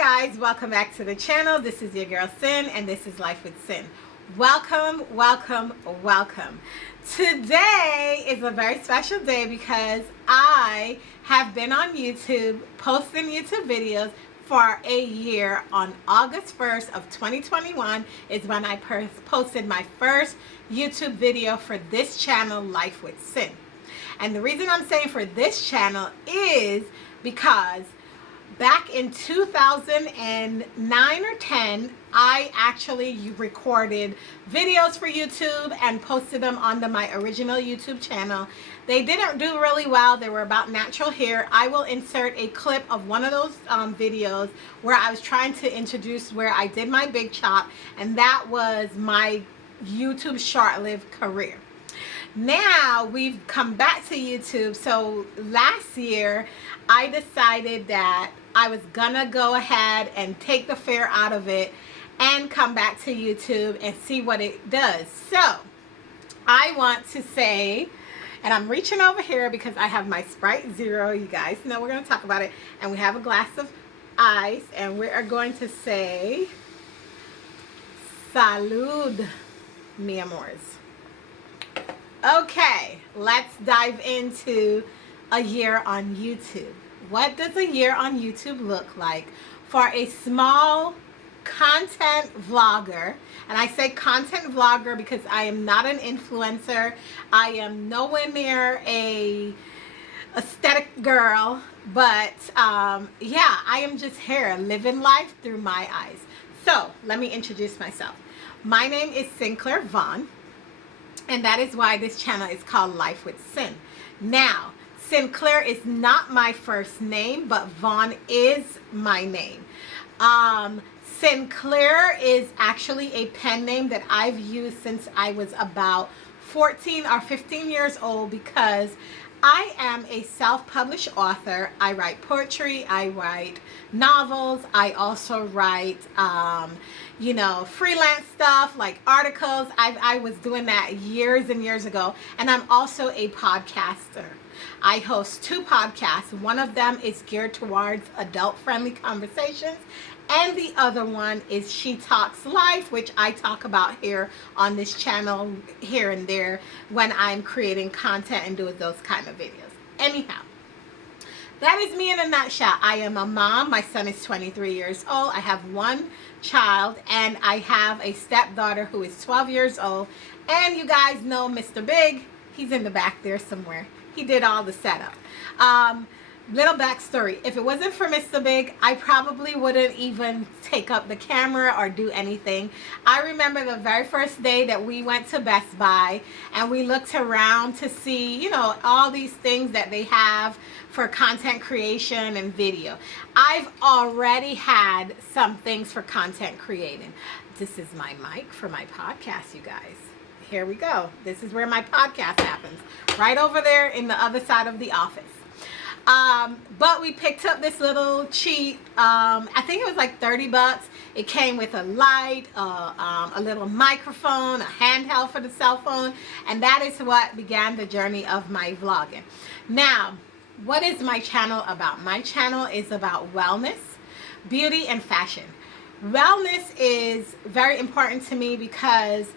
guys, welcome back to the channel. This is your girl Syn, and this is Life with Syn. Welcome, welcome, welcome. Today is a very special day because I have been on YouTube posting YouTube videos for a year. On August 1st of 2021 is when I posted my first YouTube video for this channel, Life with Syn. And the reason I'm saying for this channel is because back in 2009 or 10, I actually recorded videos for YouTube and posted them onto my original YouTube channel. They didn't do really well. They were about natural hair. I will insert a clip of one of those videos where I was trying to introduce where I did my big chop, and that was my YouTube short-lived career. Now we've come back to YouTube. So last year I decided that I was gonna go ahead and take the fear out of it and come back to YouTube and see what it does. So I want to say, and I'm reaching over here because I have my Sprite Zero. You guys know we're gonna talk about it, and we have a glass of ice, and we are going to say salud, mi amores. Okay, let's dive into a year on YouTube. What does a year on YouTube look like for a small content vlogger? And I say content vlogger because I am not an influencer. I am nowhere near a aesthetic girl, but yeah, I am just here living life through my eyes. So let me introduce myself. My name is Syn-Vonne. And that is why this channel is called Life with Syn. Now, Sinclair is not my first name, but Vaughn is my name. Sinclair is actually a pen name that I've used since I was about 14 or 15 years old because I am a self-published author. I write poetry, I write novels, I also write, freelance stuff like articles. I was doing that years and years ago. And I'm also a podcaster. I host 2 podcasts. One of them is geared towards adult-friendly conversations, and the other one is She Talks Life, which I talk about here on this channel here and there when I'm creating content and doing those kind of videos. Anyhow, that is me in a nutshell. I am a mom. My son is 23 years old. I have 1 child, and I have a stepdaughter who is 12 years old. And you guys know Mr. Big. He's in the back there somewhere. He did all the setup. Little backstory. If it wasn't for Mr. Big, I probably wouldn't even take up the camera or do anything. I remember the very first day that we went to Best Buy and we looked around to see, all these things that they have for content creation and video. I've already had some things for content creating. This is my mic for my podcast, you guys. Here we go. This is where my podcast happens. Right over there in the other side of the office. But we picked up this little cheap, I think it was like 30 bucks. It came with a light, a little microphone, a handheld for the cell phone, and that is what began the journey of my vlogging. Now, what is my channel about? My channel is about wellness, beauty, and fashion. Wellness is very important to me because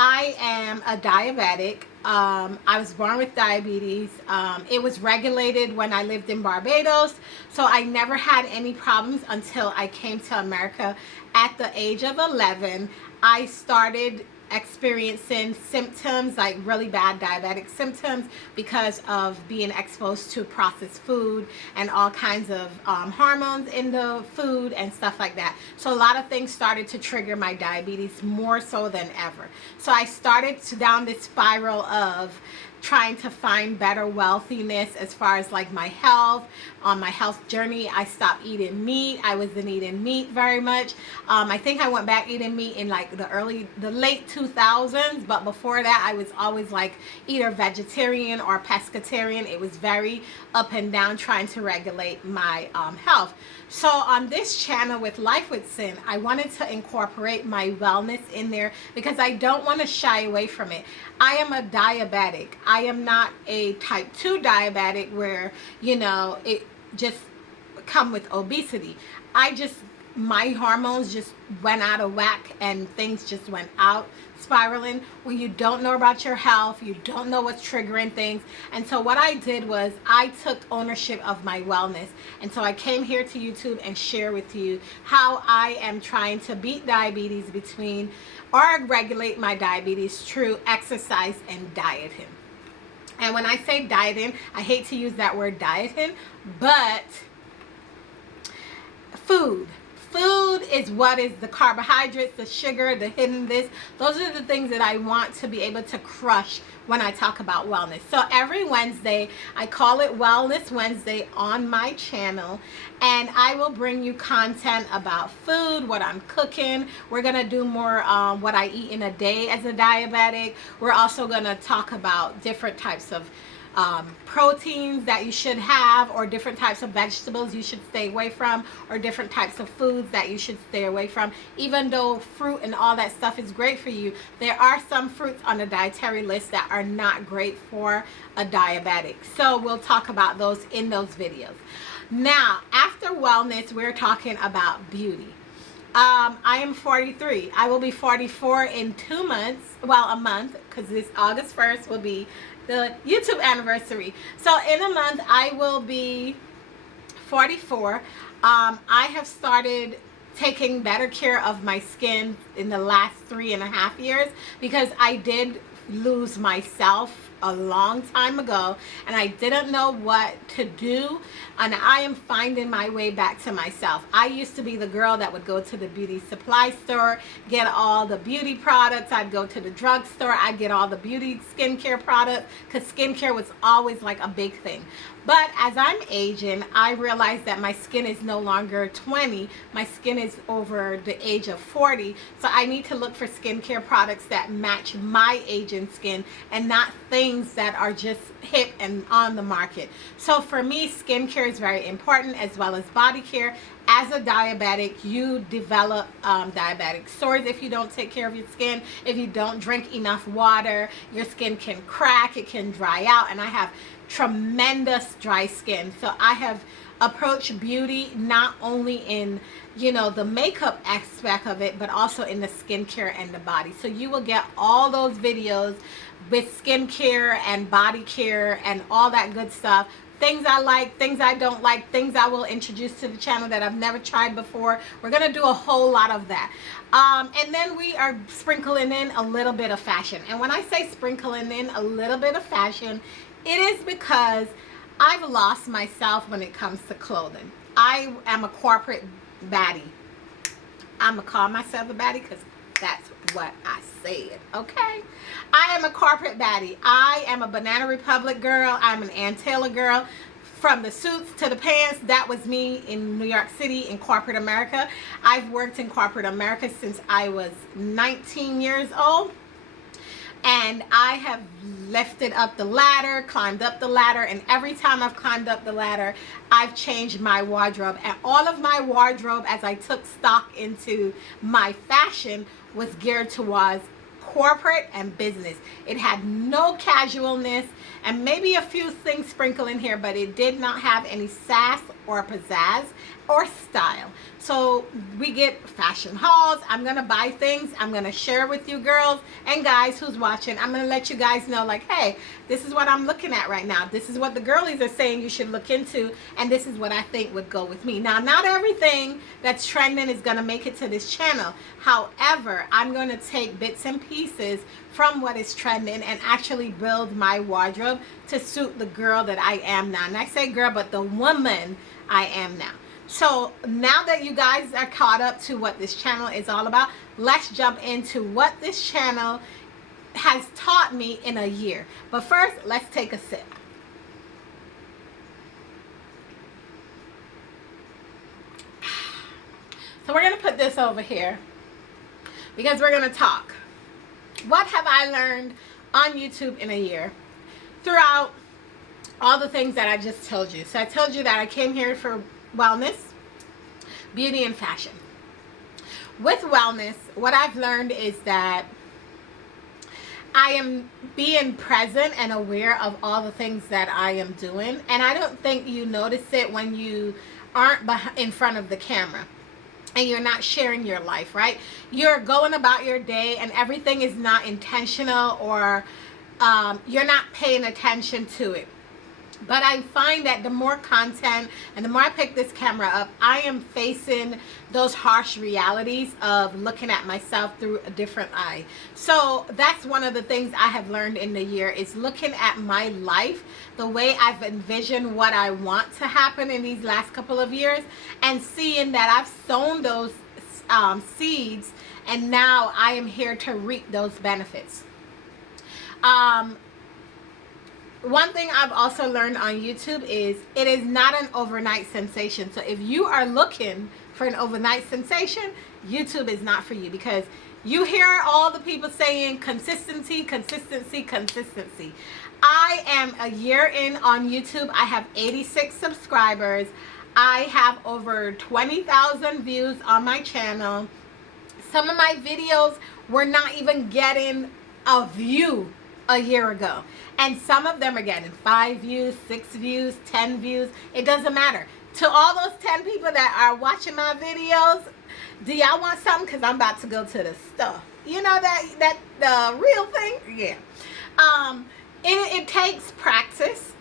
I am a diabetic. I was born with diabetes. It was regulated when I lived in Barbados, so I never had any problems until I came to America at the age of 11. I started experiencing symptoms, like really bad diabetic symptoms, because of being exposed to processed food and all kinds of hormones in the food and stuff like that. So a lot of things started to trigger my diabetes more so than ever. So I started down this spiral of trying to find better wealthiness as far as like my health. On my health journey, I stopped eating meat. I wasn't eating meat very much. I think I went back eating meat in like the late 2000s, but before that I was always like either vegetarian or pescatarian. It was very up and down trying to regulate my health. So on this channel with Life with Syn, I wanted to incorporate my wellness in there because I don't want to shy away from it. I am a diabetic. I am not a type 2 diabetic where, it just come with obesity. I just my hormones just went out of whack and things just went out spiraling, when you don't know about your health, you don't know what's triggering things. And so what I did was I took ownership of my wellness. And so I came here to YouTube and share with you how I am trying to beat diabetes or regulate my diabetes through exercise and dieting. And when I say dieting, I hate to use that word dieting, but food is what is the carbohydrates, the sugar, the hidden this. Those are the things that I want to be able to crush when I talk about wellness. So every Wednesday, I call it Wellness Wednesday on my channel, and I will bring you content about food, what I'm cooking. We're going to do more what I eat in a day as a diabetic. We're also going to talk about different types of proteins that you should have, or different types of vegetables you should stay away from, or different types of foods that you should stay away from. Even though fruit and all that stuff is great for you, there are some fruits on the dietary list that are not great for a diabetic. So we'll talk about those in those videos. Now, after wellness, we're talking about beauty. I am 43. I will be 44 in 2 months. Well, a month, because this August 1st will be the YouTube anniversary. So in a month, I will be 44. I have started taking better care of my skin in the last 3.5 years, because I did lose myself a long time ago and I didn't know what to do, and I am finding my way back to myself. I used to be the girl that would go to the beauty supply store, get all the beauty products. I'd go to the drugstore, I'd get all the beauty skincare products, because skincare was always like a big thing. But as I'm aging, I realized that my skin is no longer 20. My skin is over the age of 40. So I need to look for skincare products that match my aging skin and not things that are just hip and on the market. So for me, skincare is very important, as well as body care. As a diabetic, you develop diabetic sores if you don't take care of your skin. If you don't drink enough water, your skin can crack, it can dry out, and I have tremendous dry skin. So I have approached beauty not only in, you know, the makeup aspect of it, but also in the skincare and the body. So you will get all those videos with skincare and body care and all that good stuff. Things I like, things I don't like, things I will introduce to the channel that I've never tried before. We're going to do a whole lot of that. And then we are sprinkling in a little bit of fashion. And when I say sprinkling in a little bit of fashion, it is because I've lost myself when it comes to clothing. I am a corporate baddie. I'm going to call myself a baddie because that's what I said, okay? I am a corporate baddie. I am a Banana Republic girl. I'm an Ann Taylor girl. From the suits to the pants, that was me in New York City in corporate America. I've worked in corporate America since I was 19 years old. And I have lifted up the ladder, climbed up the ladder, and every time I've climbed up the ladder, I've changed my wardrobe. And all of my wardrobe, as I took stock into my fashion, was geared towards corporate and business. It had no casualness, and maybe a few things sprinkled in here, but it did not have any sass or pizzazz or style. So we get fashion hauls. I'm gonna buy things. I'm gonna share with you girls and guys who's watching. I'm gonna let you guys know, like, hey, this is what I'm looking at right now. This is what the girlies are saying you should look into, and this is what I think would go with me. Now, not everything that's trending is gonna make it to this channel. However, I'm gonna take bits and pieces from what is trending and actually build my wardrobe to suit the girl that I am now. And I say girl, but the woman I am now. So now that you guys are caught up to what this channel is all about, let's jump into what this channel has taught me in a year. But first, let's take a sip. So we're going to put this over here because we're going to talk. What have I learned on YouTube in a year throughout all the things that I just told you? So I told you that I came here for wellness, beauty, and fashion. With wellness, what I've learned is that I am being present and aware of all the things that I am doing, and I don't think you notice it when you aren't in front of the camera. and you're not sharing your life, right? You're going about your day and everything is not intentional, or you're not paying attention to it. But I find that the more content and the more I pick this camera up, I am facing those harsh realities of looking at myself through a different eye. So that's one of the things I have learned in the year, is looking at my life the way I've envisioned what I want to happen in these last couple of years, and seeing that I've sown those seeds, and now I am here to reap those benefits. One thing I've also learned on YouTube is it is not an overnight sensation. So if you are looking for an overnight sensation, YouTube is not for you, because you hear all the people saying consistency, consistency, consistency. I am a year in on YouTube. I have 86 subscribers. I have over 20,000 views on my channel. Some of my videos were not even getting a view a year ago, and some of them are getting 5 views, 6 views, 10 views. It doesn't matter. To all those 10 people that are watching my videos, do y'all want something? Because I'm about to go to the store. You know that the real thing? Yeah. It takes practice.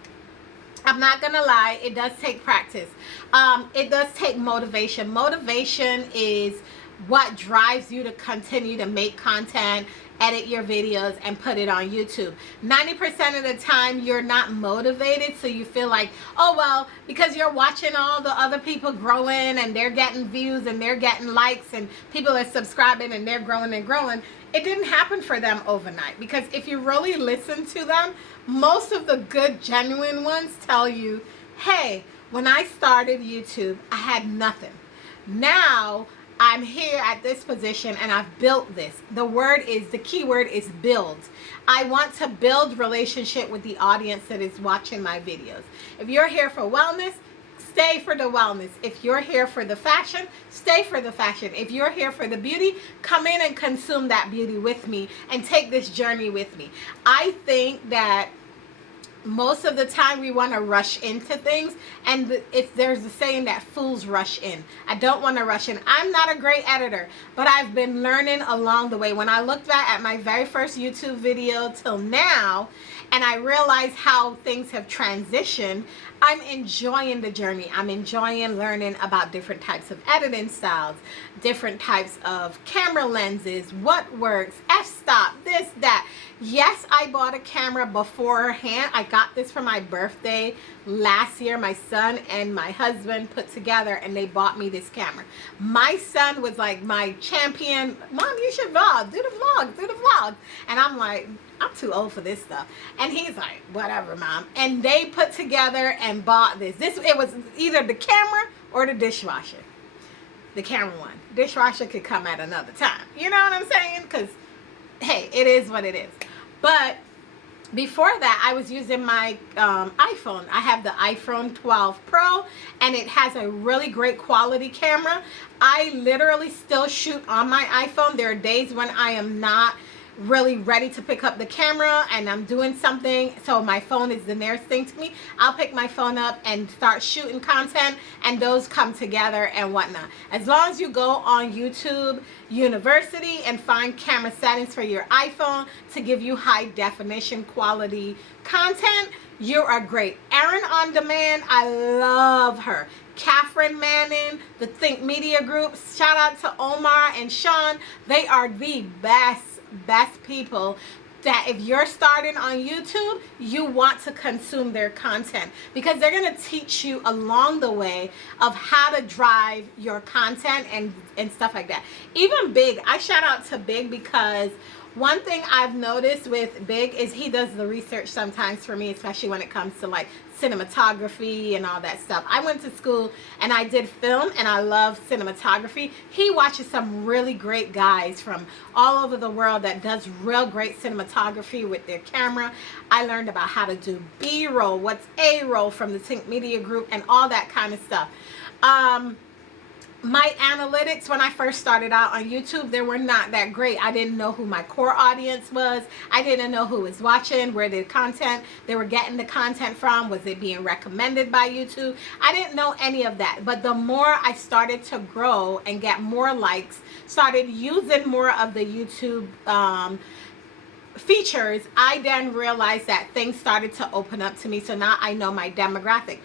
I'm not gonna lie, it does take practice. It does take motivation. Motivation is what drives you to continue to make content, edit your videos, and put it on YouTube. 90% of the time you're not motivated, so you feel like, oh well, because you're watching all the other people growing and they're getting views and they're getting likes and people are subscribing and they're growing and growing. It didn't happen for them overnight, because if you really listen to them, most of the good, genuine ones tell you, hey, when I started YouTube, I had nothing. Now I'm here at this position and I've built this. The key word is build. I want to build relationship with the audience that is watching my videos. If you're here for wellness, stay for the wellness. If you're here for the fashion, stay for the fashion. If you're here for the beauty, come in and consume that beauty with me and take this journey with me. I think that most of the time we want to rush into things, and there's a saying that fools rush in. I don't want to rush in. I'm not a great editor, but I've been learning along the way. When I looked back at my very first YouTube video till now, and I realized how things have transitioned, I'm enjoying the journey. I'm enjoying learning about different types of editing styles, different types of camera lenses, what works, f-stop, this, that. Yes, I bought a camera beforehand. I got this for my birthday last year. My son and my husband put together and they bought me this camera. My son was like my champion. Mom, you should vlog. Do the vlog. Do the vlog. And I'm like, I'm too old for this stuff. And he's like, whatever, Mom. And they put together and bought this. It was either the camera or the dishwasher. The camera one. Dishwasher could come at another time. You know what I'm saying? Because, hey, it is what it is. But before that, I was using my iPhone. I have the iPhone 12 Pro, and it has a really great quality camera. I literally still shoot on my iPhone. There are days when I am not really ready to pick up the camera and I'm doing something, so my phone is the nearest thing to me. I'll pick my phone up and start shooting content, and those come together and whatnot. As long as you go on YouTube University and find camera settings for your iPhone to give you high definition quality content, you are great. Erin on Demand, I love her. Catherine Manning, the Think Media Group, shout out to Omar and Sean. They are the best people that if you're starting on YouTube, you want to consume their content, because they're going to teach you along the way of how to drive your content and stuff like that. Even Big, I shout out to Big, because one thing I've noticed with Big is he does the research sometimes for me, especially when it comes to like cinematography and all that stuff. I went to school and I did film, and I love cinematography. He watches some really great guys from all over the world that does real great cinematography with their camera. I learned about how to do B-roll, what's A-roll from the Think Media Group, and all that kind of stuff. My analytics when I first started out on YouTube, they were not that great. I didn't know who my core audience was. I didn't know who was watching, where the content they were getting the content from, was it being recommended by YouTube? I didn't know any of that. But the more I started to grow and get more likes, started using more of the YouTube features, I then realized that things started to open up to me. So now I know my demographic.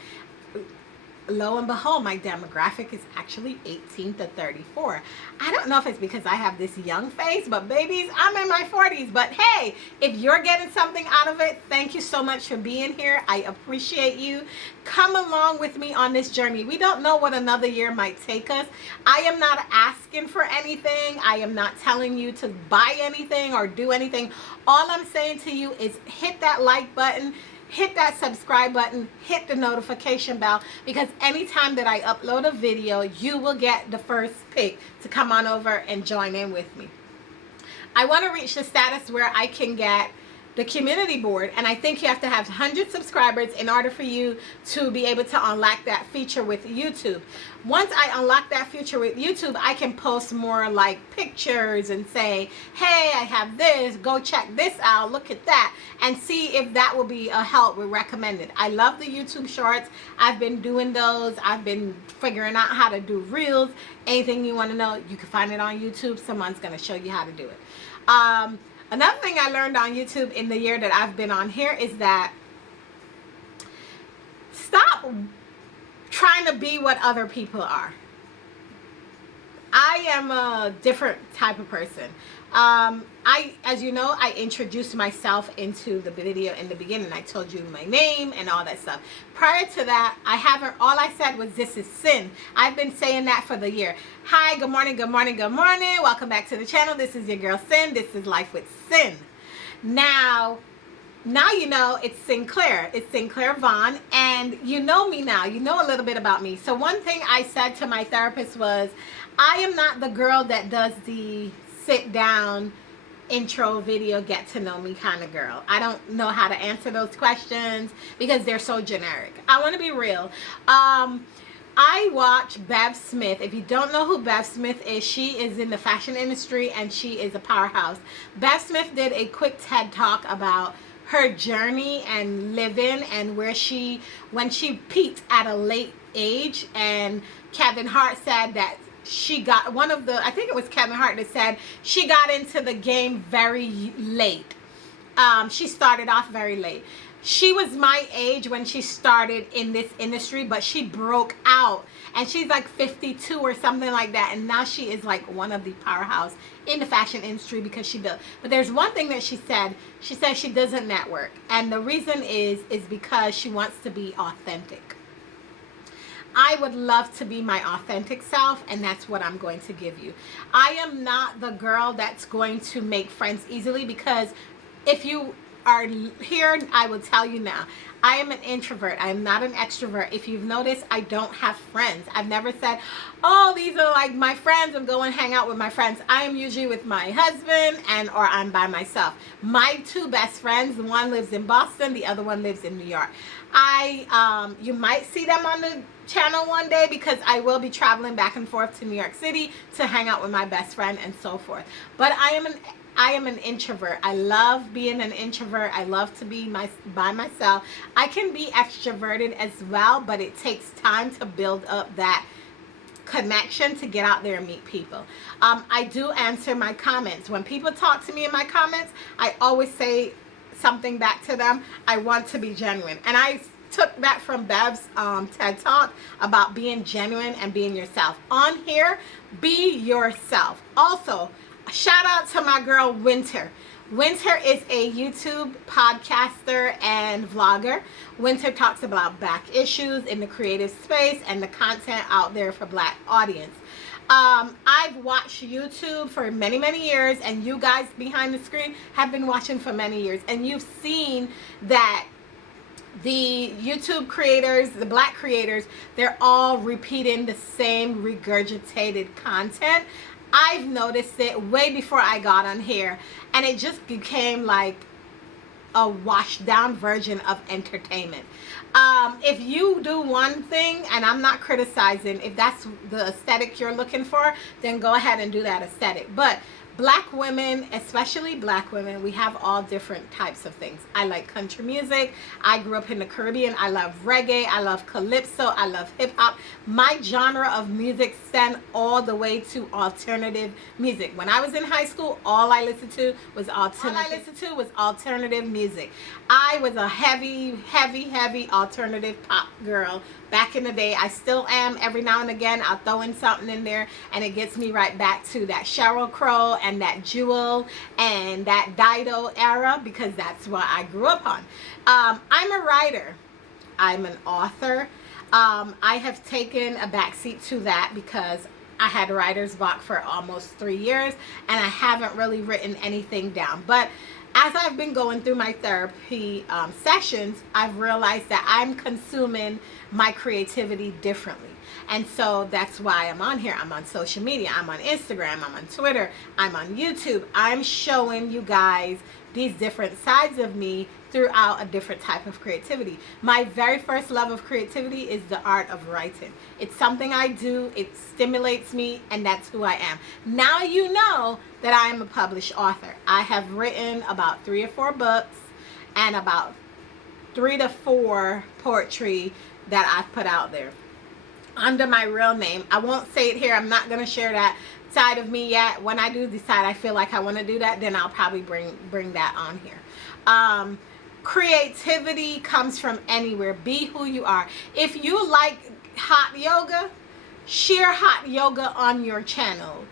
Lo and behold, my demographic is actually 18 to 34. I don't know if it's because I have this young face, but babies, I'm in my 40s. But hey, if you're getting something out of it, thank you so much for being here. I appreciate you. Come along with me on this journey. We don't know what another year might take us. I am not asking for anything. I am not telling you to buy anything or do anything. All I'm saying to you is hit that like button, hit that subscribe button, hit the notification bell, because anytime that I upload a video, you will get the first pick to come on over and join in with me. I want to reach the status where I can get the community board, and I think you have to have 100 subscribers in order for you to be able to unlock that feature with YouTube. Once I unlock that feature with YouTube, I can post more like pictures and say, hey, I have this, go check this out, look at that, and see if that will be a help with recommended. I love the YouTube shorts. I've been doing those. I've been figuring out how to do reels. Anything you want to know, you can find it on YouTube. Someone's going to show you how to do it. Another thing I learned on YouTube in the year that I've been on here is that stop trying to be what other people are. I am a different type of person. As you know, I introduced myself into the video in the beginning. I told you my name and all that stuff. Prior to that, all I said was, this is Syn. I've been saying that for the year. Hi, good morning, good morning, good morning. Welcome back to the channel. This is your girl Syn. This is Life with Syn. Now you know it's Sinclair. It's Syn-Vonne, and you know me now. You know a little bit about me. So one thing I said to my therapist was, I am not the girl that does the sit down intro video, get to know me kind of girl. I don't know how to answer those questions because they're so generic. I want to be real. I watch Bev Smith. If you don't know who Bev Smith is, she is in the fashion industry and she is a powerhouse. Bev Smith did a quick TED talk about her journey and living, and when she peaked at a late age, and Kevin Hart said that she got I think it was Kevin Hart that said she got into the game very late. She started off very late. She was my age when she started in this industry, but she broke out and she's like 52 or something like that, and now she is like one of the powerhouse in the fashion industry because she built. But there's one thing that she said she doesn't network, and the reason is because she wants to be authentic. I would love to be my authentic self, and that's what I'm going to give you. I am not the girl that's going to make friends easily, because if you are here, I will tell you now, I am an introvert. I am not an extrovert. If you've noticed, I don't have friends. I've never said, oh, these are like my friends, I'm going to hang out with my friends. I am usually with my husband or I'm by myself. My two best friends, one lives in Boston, the other one lives in New York. You might see them on the channel one day because I will be traveling back and forth to New York City to hang out with my best friend and so forth. But I am an introvert. I love being an introvert. I love to be by myself. I can be extroverted as well, but it takes time to build up that connection to get out there and meet people. I do answer my comments. When people talk to me in my comments, I always say something back to them. I want to be genuine. And I took that from Bev's TED Talk about being genuine and being yourself. On here, be yourself. Also, shout out to my girl Winter. Winter is a YouTube podcaster and vlogger. Winter talks about Black issues in the creative space and the content out there for Black audience. I've watched YouTube for many, many years, and you guys behind the screen have been watching for many years, and you've seen that the YouTube creators, the Black creators, they're all repeating the same regurgitated content. I've noticed it way before I got on here, and it just became like a washed down version of entertainment. If you do one thing, and I'm not criticizing, if that's the aesthetic you're looking for, then go ahead and do that aesthetic. But black women, especially black women, we have all different types of things. I like country music. I grew up in the Caribbean. I love reggae. I love calypso. I love hip hop. My genre of music sent all the way to alternative music. When I was in high school, all I listened to was alternative music. I was a heavy alternative pop girl back in the day. I still am. Every now and again, I'll throw in something in there, and it gets me right back to that Sheryl Crow and that Jewel and that Dido era, because that's what I grew up on. I'm a writer. I'm an author. I have taken a backseat to that because I had writer's block for almost 3 years, and I haven't really written anything down. But as I've been going through my therapy sessions, I've realized that I'm consuming my creativity differently. And so that's why I'm on here. I'm on social media. I'm on Instagram. I'm on Twitter. I'm on YouTube. I'm showing you guys these different sides of me throughout a different type of creativity. My very first love of creativity is the art of writing. It's something I do. It stimulates me, and that's who I am. Now you know that I am a published author. I have written about 3 or 4 books and about 3 to 4 poetry that I've put out there under my real name. I won't say it here. I'm not going to share that side of me yet. When I do decide I feel like I want to do that, then I'll probably bring that on here. Creativity comes from anywhere. Be who you are. If you like hot yoga, share hot yoga on your channel.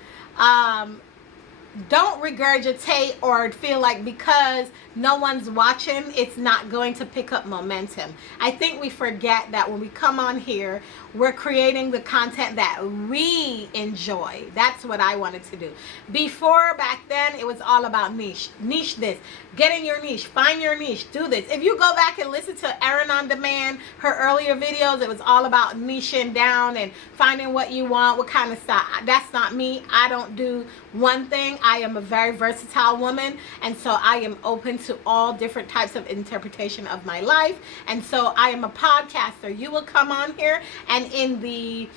Don't regurgitate or feel like because no one's watching, it's not going to pick up momentum. I think we forget that when we come on here, we're creating the content that we enjoy. That's what I wanted to do. Before, back then, it was all about niche. Niche this. Get in your niche. Find your niche. Do this. If you go back and listen to Erin on Demand, her earlier videos, it was all about niching down and finding what you want, what kind of style. That's not me. I don't do one thing. I am a very versatile woman, and so I am open to all different types of interpretation of my life. And so I am a podcaster. You will come on here, and in the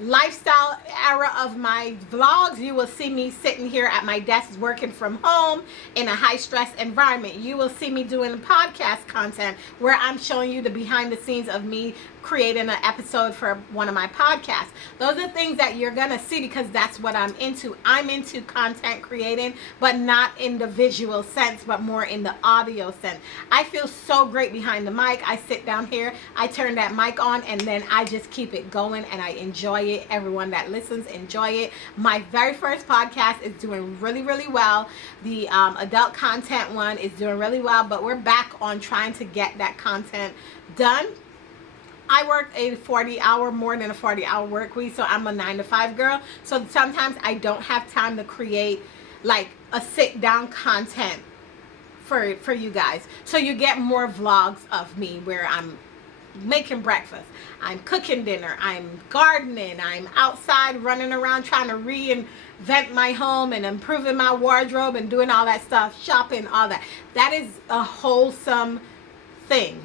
lifestyle era of my vlogs, you will see me sitting here at my desk working from home in a high stress environment. You will see me doing podcast content where I'm showing you the behind the scenes of me creating an episode for one of my podcasts. Those are things that you're gonna see because that's what I'm into. I'm into content creating, but not in the visual sense, but more in the audio sense. I feel so great behind the mic. I sit down here, I turn that mic on, and then I just keep it going, and I enjoy it. Everyone that listens, enjoy it. My very first podcast is doing really well. The adult content one is doing really well, but we're back on trying to get that content done. I work a 40-hour, more than a 40-hour work week, so I'm a 9-to-5 girl. So sometimes I don't have time to create like a sit-down content for you guys. So you get more vlogs of me where I'm making breakfast, I'm cooking dinner, I'm gardening, I'm outside running around trying to reinvent my home and improving my wardrobe and doing all that stuff, shopping, all that. That is a wholesome thing.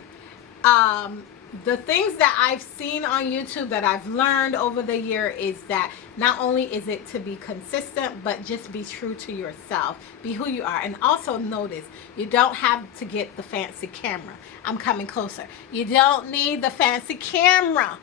The things that I've seen on YouTube that I've learned over the year is that not only is it to be consistent, but just be true to yourself. Be who you are. And also notice, you don't have to get the fancy camera. I'm coming closer. You don't need the fancy camera.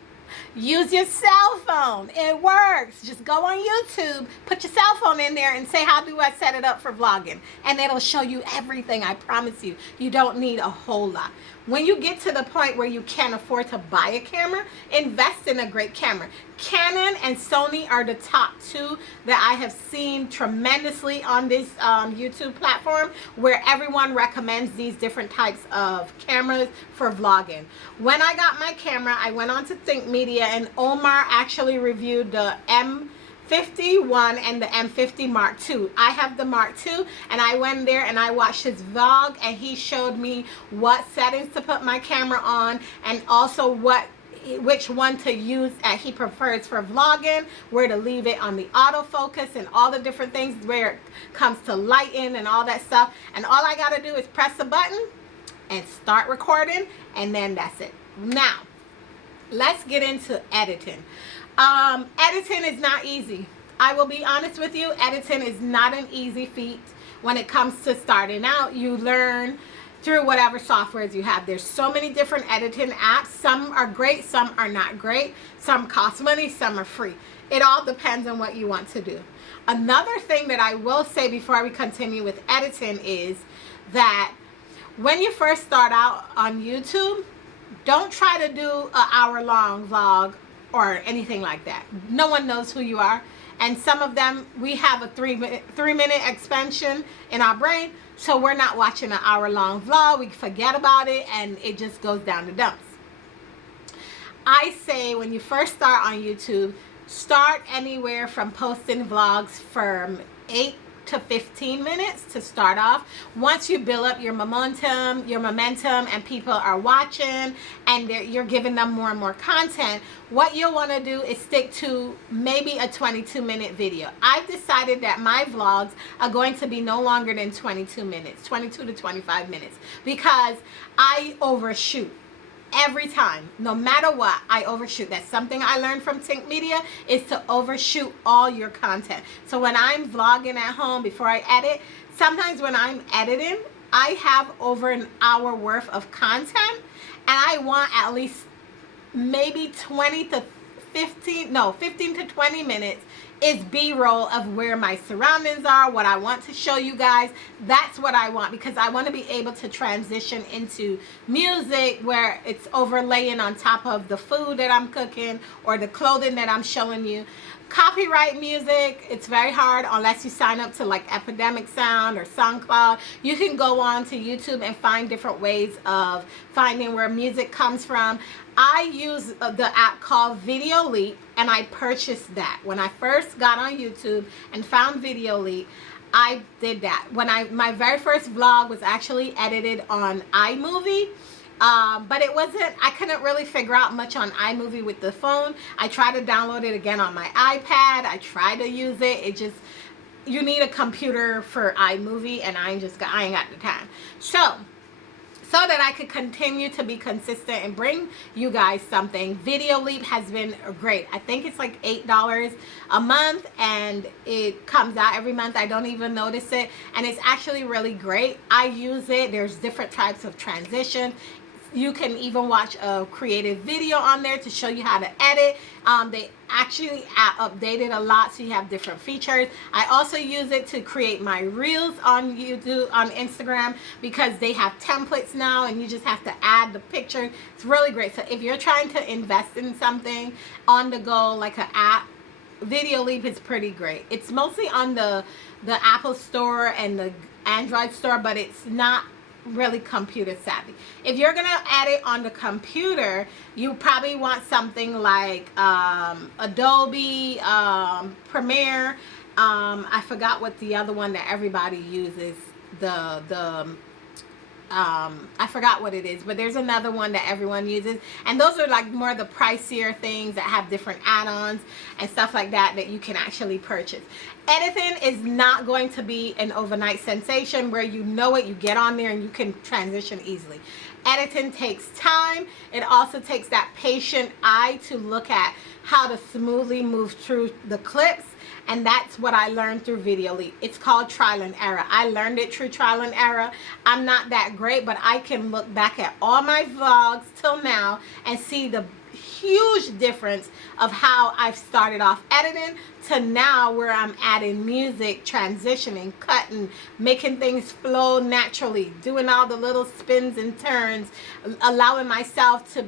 Use your cell phone. It works. Just go on YouTube, put your cell phone in there and say, how do I set it up for vlogging? And it'll show you everything, I promise you. You don't need a whole lot. When you get to the point where you can't afford to buy a camera, invest in a great camera. Canon and Sony are the top 2 that I have seen tremendously on this YouTube platform, where everyone recommends these different types of cameras for vlogging. When I got my camera, I went on to Think Media, and Omar actually reviewed the M51 and the M50 Mark II. I have the Mark II, and I went there and I watched his vlog, and he showed me what settings to put my camera on, and also which one to use that he prefers for vlogging, where to leave it on the autofocus, and all the different things where it comes to lighting and all that stuff. And all I gotta do is press the button, and start recording, and then that's it. Now, let's get into editing. Editing is not easy. I will be honest with you, editing is not an easy feat when it comes to starting out. You learn through whatever softwares you have. There's so many different editing apps. Some are great, some are not great. Some cost money, some are free. It all depends on what you want to do. Another thing that I will say before we continue with editing is that when you first start out on YouTube, don't try to do an hour-long vlog or anything like that. No one knows who you are. And some of them, we have a three minute expansion in our brain, so we're not watching an hour-long vlog. We forget about it, and it just goes down the dumps. I say when you first start on YouTube, start anywhere from posting vlogs from 8 to 15 minutes to start off. Once you build up your momentum and people are watching and you're giving them more and more content, what you'll want to do is stick to maybe a 22-minute video. I've decided that my vlogs are going to be no longer than 22 minutes, 22 to 25 minutes, because I overshoot. Every time, no matter what, I overshoot. That's something I learned from Tink Media, is to overshoot all your content. So when I'm vlogging at home before I edit, sometimes when I'm editing, I have over an hour worth of content, and I want at least maybe 15 to 20 minutes is B-roll of where my surroundings are, what I want to show you guys. That's what I want, because I want to be able to transition into music where it's overlaying on top of the food that I'm cooking or the clothing that I'm showing you. Copyright music, it's very hard unless you sign up to like Epidemic Sound or SoundCloud. You can go on to YouTube and find different ways of finding where music comes from. I use the app called Videoleap, and I purchased that. When I first got on YouTube and found Videoleap, I did that. My very first vlog was actually edited on iMovie. But I couldn't really figure out much on iMovie with the phone. I tried to download it again on my iPad. I tried to use it. You need a computer for iMovie, and I ain't got the time. So that I could continue to be consistent and bring you guys something, Videoleap has been great. I think it's like $8 a month, and it comes out every month. I don't even notice it, and it's actually really great. I use it. There's different types of transitions. You can even watch a creative video on there to show you how to edit. They actually updated a lot, so you have different features. I also use it to create my reels on YouTube, on Instagram, because they have templates now, and you just have to add the picture. It's really great. So if you're trying to invest in something on the go, like an app, Videoleap is pretty great. It's mostly on the Apple Store and the Android Store, but it's not really computer savvy. If you're gonna edit on the computer, you probably want something like Adobe Premiere. I forgot what the other one that everybody uses. I forgot what it is, but there's another one that everyone uses, and those are like more the pricier things that have different add-ons and stuff like that you can actually purchase. Editing is not going to be an overnight sensation where you know it, you get on there and you can transition easily. Editing takes time. It also takes that patient eye to look at how to smoothly move through the clips. And that's what I learned through Videoleap. It's called trial and error. I learned it through trial and error. I'm not that great, but I can look back at all my vlogs till now and see the huge difference of how I've started off editing to now where I'm adding music, transitioning, cutting, making things flow naturally, doing all the little spins and turns, allowing myself to,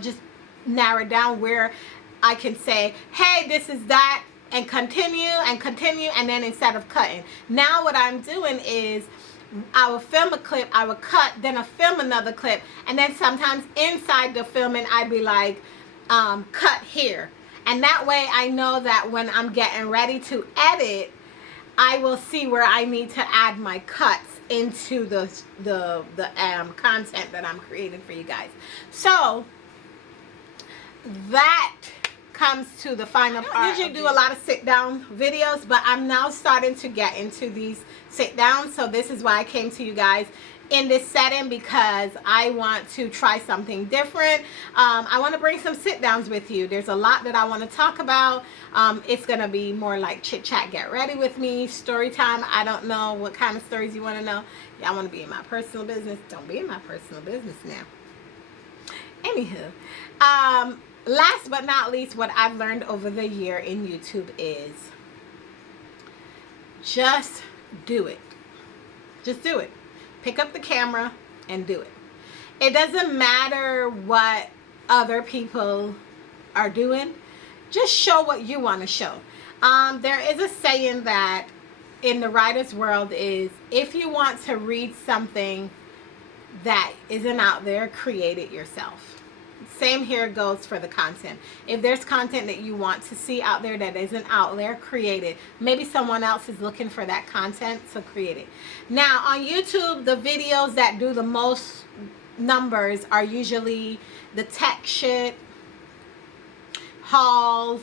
just narrow down where I can say, hey, this is that, and continue, and then instead of cutting. Now what I'm doing is I will film a clip, I will cut, then I'll film another clip, and then sometimes inside the filming I'd be like, cut here. And that way I know that when I'm getting ready to edit, I will see where I need to add my cuts into the content that I'm creating for you guys. So that comes to the final part. I usually do a lot of sit down videos, but I'm now starting to get into these sit downs, so this is why I came to you guys. in this setting because I want to try something different. I want to bring some sit downs with you. There's a lot that I want to talk about. It's going to be more like chit chat, get ready with me, story time. I don't know what kind of stories you want to know. Y'all want to be in my personal business? Don't be in my personal business now. Anywho, last but not least, what I've learned over the year in YouTube is just do it. Just do it. Pick up the camera and do it. It doesn't matter what other people are doing. Just show what you want to show. There is a saying that in the writer's world is, if you want to read something that isn't out there, create it yourself. Same here goes for the content. If there's content that you want to see out there that isn't out there, create it. Maybe someone else is looking for that content, so create it. Now on YouTube, the videos that do the most numbers are usually the tech shit, hauls,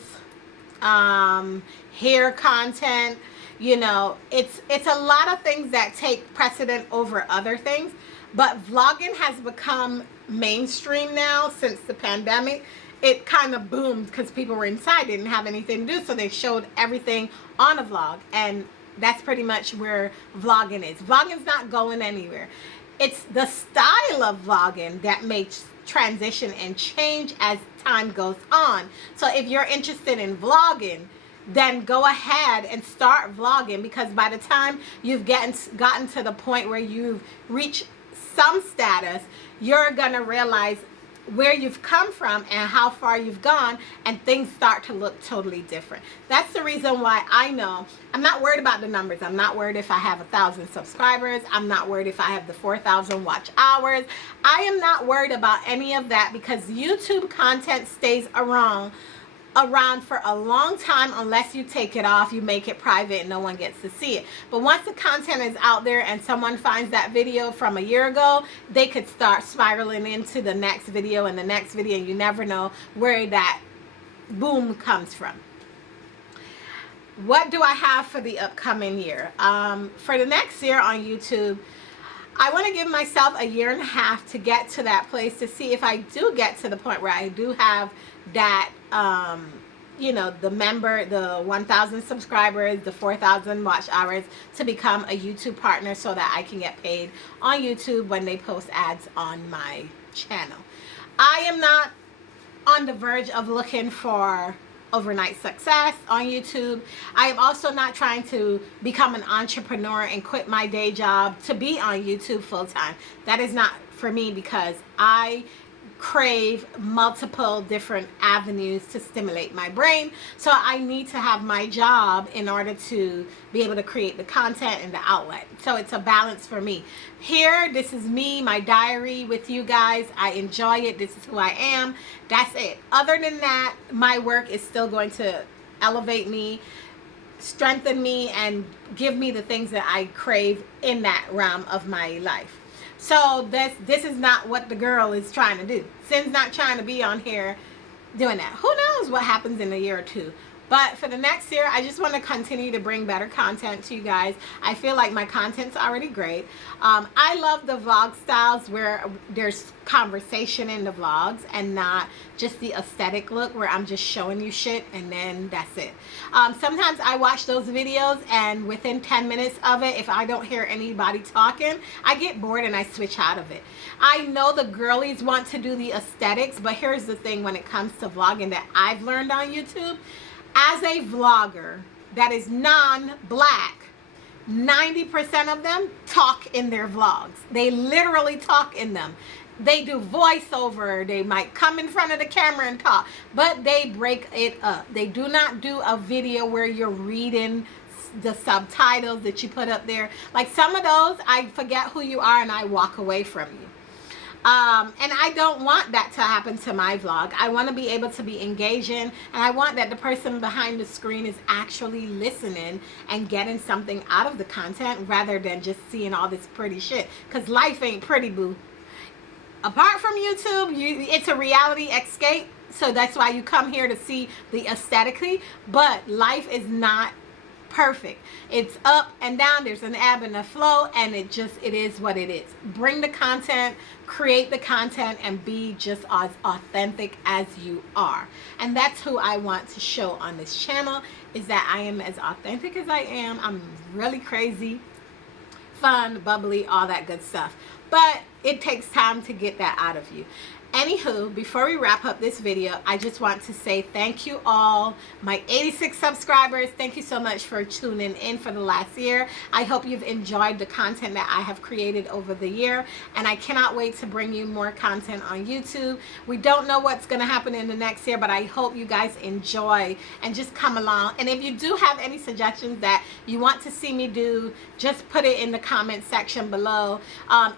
hair content. You know, it's a lot of things that take precedent over other things. But vlogging has become mainstream now since the pandemic. It kind of boomed because people were inside, didn't have anything to do, so they showed everything on a vlog, and that's pretty much where vlogging is. Vlogging's not going anywhere. It's the style of vlogging that makes transition and change as time goes on. So if you're interested in vlogging, then go ahead and start vlogging, because by the time you've gotten to the point where you've reached some status, you're gonna realize where you've come from and how far you've gone, and things start to look totally different. That's the reason why I know I'm not worried about the numbers. I'm not worried if I have 1,000 subscribers. I'm not worried if I have the 4,000 watch hours. I am not worried about any of that, because YouTube content stays around for a long time unless you take it off, you make it private, and no one gets to see it. But once the content is out there and someone finds that video from a year ago, they could start spiraling into the next video and the next video, and you never know where that boom comes from. What do I have for the upcoming year? For the next year on YouTube, I want to give myself a year and a half to get to that place, to see if I do get to the point where I do have that, you know, the 1,000 subscribers, the 4,000 watch hours, to become a YouTube partner so that I can get paid on YouTube when they post ads on my channel. I am not on the verge of looking for overnight success on YouTube. I am also not trying to become an entrepreneur and quit my day job to be on YouTube full time. That is not for me, because I crave multiple different avenues to stimulate my brain. So I need to have my job in order to be able to create the content and the outlet. So it's a balance for me. Here, this is me, my diary with you guys. I enjoy it. This is who I am. That's it. Other than that, my work is still going to elevate me, strengthen me, and give me the things that I crave in that realm of my life. So this is not what the girl is trying to do. Syn's not trying to be on here doing that. Who knows what happens in a year or two. But for the next year, I just want to continue to bring better content to you guys. I feel like my content's already great. I love the vlog styles where there's conversation in the vlogs and not just the aesthetic look where I'm just showing you shit and then that's it. Sometimes I watch those videos and within 10 minutes of it, if I don't hear anybody talking, I get bored and I switch out of it. I know the girlies want to do the aesthetics, but here's the thing when it comes to vlogging that I've learned on YouTube. As a vlogger that is non-black, 90% of them talk in their vlogs. They literally talk in them. They do voiceover. They might come in front of the camera and talk, but they break it up. They do not do a video where you're reading the subtitles that you put up there. Like some of those, I forget who you are and I walk away from you. And I don't want that to happen to my vlog. I want to be able to be engaging, and I want that the person behind the screen is actually listening and getting something out of the content rather than just seeing all this pretty shit, because life ain't pretty, boo. Apart from YouTube, it's a reality escape, so that's why you come here to see the aesthetically, but life is not perfect. It's up and down, there's an ebb and a flow, and it is what it is. Bring the content, create the content, and be just as authentic as you are. And that's who I want to show on this channel, is that I am as authentic as I am. I'm really crazy, fun, bubbly, all that good stuff. But it takes time to get that out of you. Anywho, before we wrap up this video, I just want to say thank you all, my 86 subscribers. Thank you so much for tuning in for the last year. I hope you've enjoyed the content that I have created over the year, and I cannot wait to bring you more content on YouTube. We don't know what's going to happen in the next year, but I hope you guys enjoy and just come along. And if you do have any suggestions that you want to see me do, just put it in the comment section below.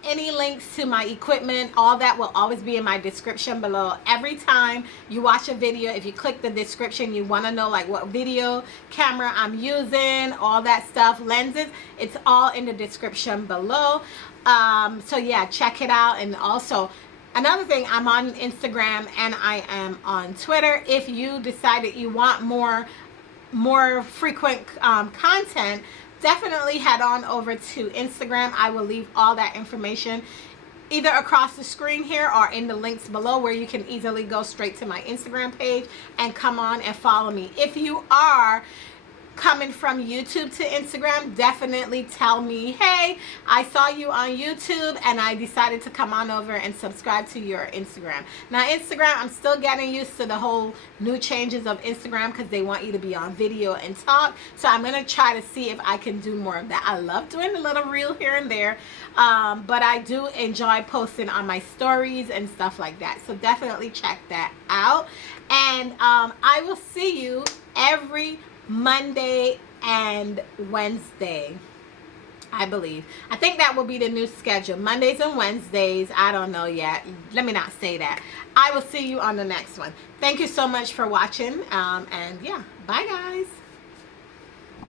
Any links to my equipment, all that will always be in my description below. Every time you watch a video, if you click the description, you want to know like what video camera I'm using, all that stuff, lenses, it's all in the description below. So yeah, check it out. And also another thing, I'm on Instagram and I am on Twitter. If you decide that you want more frequent content, definitely head on over to Instagram. I will leave all that information either across the screen here or in the links below, where you can easily go straight to my Instagram page and come on and follow me. If you are coming from YouTube to Instagram, definitely tell me, hey, I saw you on YouTube and I decided to come on over and subscribe to your Instagram. Now Instagram, I'm still getting used to the whole new changes of Instagram, because they want you to be on video and talk. So I'm going to try to see if I can do more of that. I love doing a little reel here and there, but I do enjoy posting on my stories and stuff like that. So definitely check that out. And I will see you every Monday and Wednesday, I believe. I think that will be the new schedule, Mondays and Wednesdays. I don't know yet. Let me not say that. I will see you on the next one. Thank you so much for watching. And yeah, bye guys.